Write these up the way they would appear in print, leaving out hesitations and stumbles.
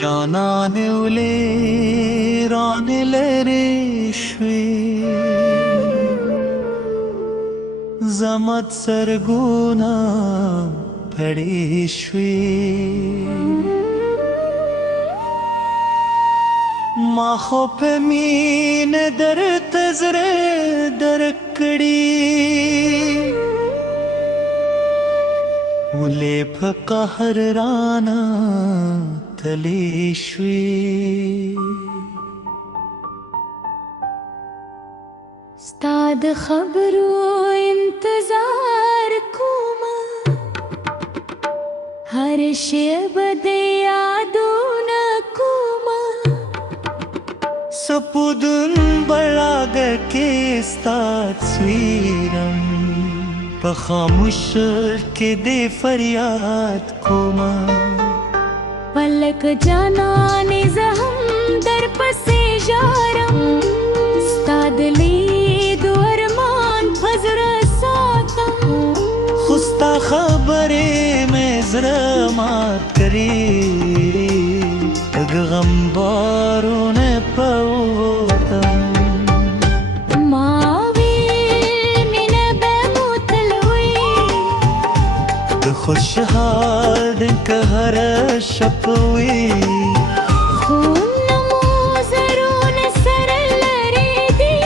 جانان وليران لري شوي زمت سرگونا پڑی شوي ما خو په مين در تزره در کړي ولې په قهر رانا تلی شوي ستا د خبرو انتظار کومه هر شی به د یادونه کومه سپودن بلاګ کې ستا تصویرم په خاموش کې دې فریاد کومه پلک جانانې زه هم در پسې ژاړم ستا د لیدو ارمان په زړه ساتم خو ستا خبرې مې زړه مات کړي تګ غم بارونه په وطن ما ویل مینه به مو تل وي د خوشحال د قهر شپوي خو نه مو زرونه سره لرې دي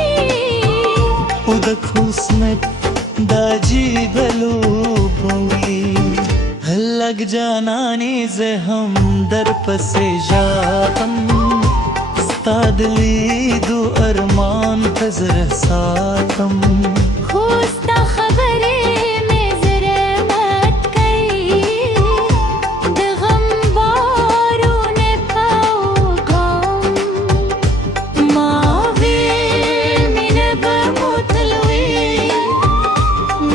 او د قسمت دا عجیب لوبه وي لږ جانانې زه هم در پسې ژاړم ستا د لیدو ارمان په زړه ساتم خو ستا خبرې مې زړه مات کړي د غم بارونه په وګام ما ویل مینه به مو تل وي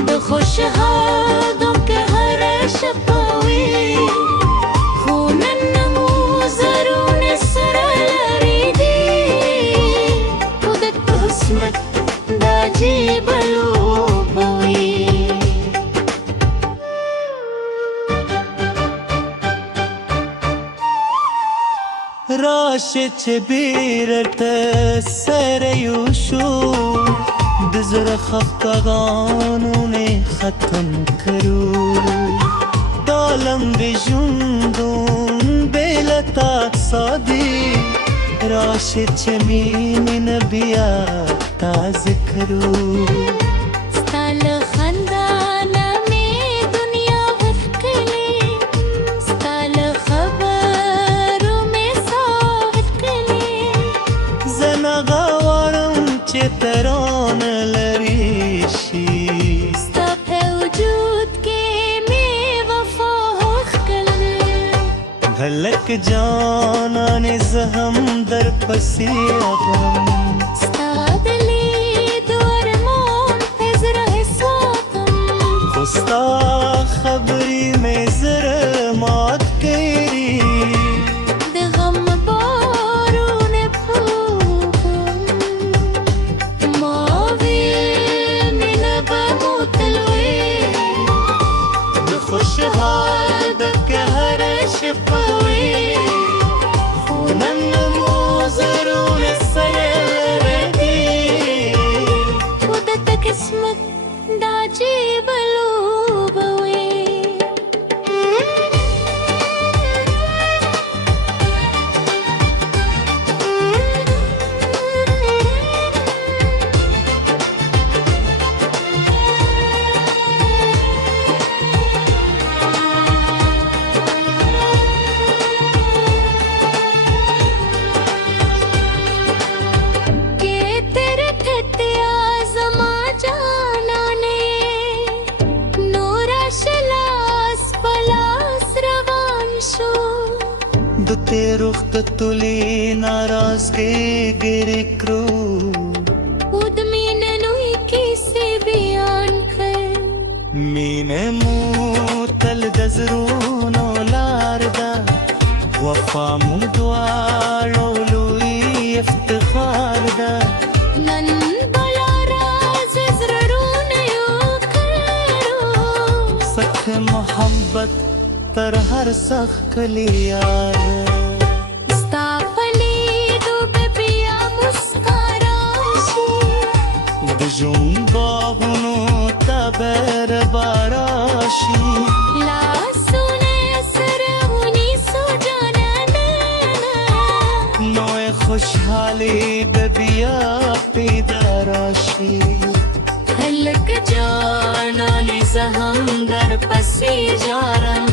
د خوشحال د قهر شپه وي خو نن مو زرونه سره لرې دي خو د قسمت دا عجیب لوبه وي راشه چې بیرته سره یو شو د زړه خفګانونه ختم کړو دا لمبې ژوندون بې له تا سادي راشه چې مینه بیا تازه کړو ستا له خندا نه مې دنیا ښکلې ستا له خبرو مې ساه ښکلې زه نه غواړم چې ترانه لرې شي ستا په وجود کې مې وفا ښکلې هلک جانانې زه هم در پسې راغلم ستا د لیدو ارمان په زړه ساتم خو ستا خبرې مې زړه مات کړي د غم بارونه په وګام ما ویل مینه به مو تل وي د خوشحال د قهر شپه وي خو نن مو زرونه سره لرې دي خو د قسمت دا عجیب لوبه وي के तेरे खतिया जमा जाना ने नूरा शलास पलास रवान शो د تیروخ د تلی ناراض کې ګرې کړو خود مینه نوی کیسه بیان کر مینه مو تل د زړونو لار ده وفا مو دواړو لوی افتخار ده نن بلا راز زړونه یو کړو سخت محبت تر هر سخت کلی یار بر باراشی لاسونه سرمونی سوجانانه نوع خوشحالی به بیا بیداراشی هلک جانانی زهم در پسی جارم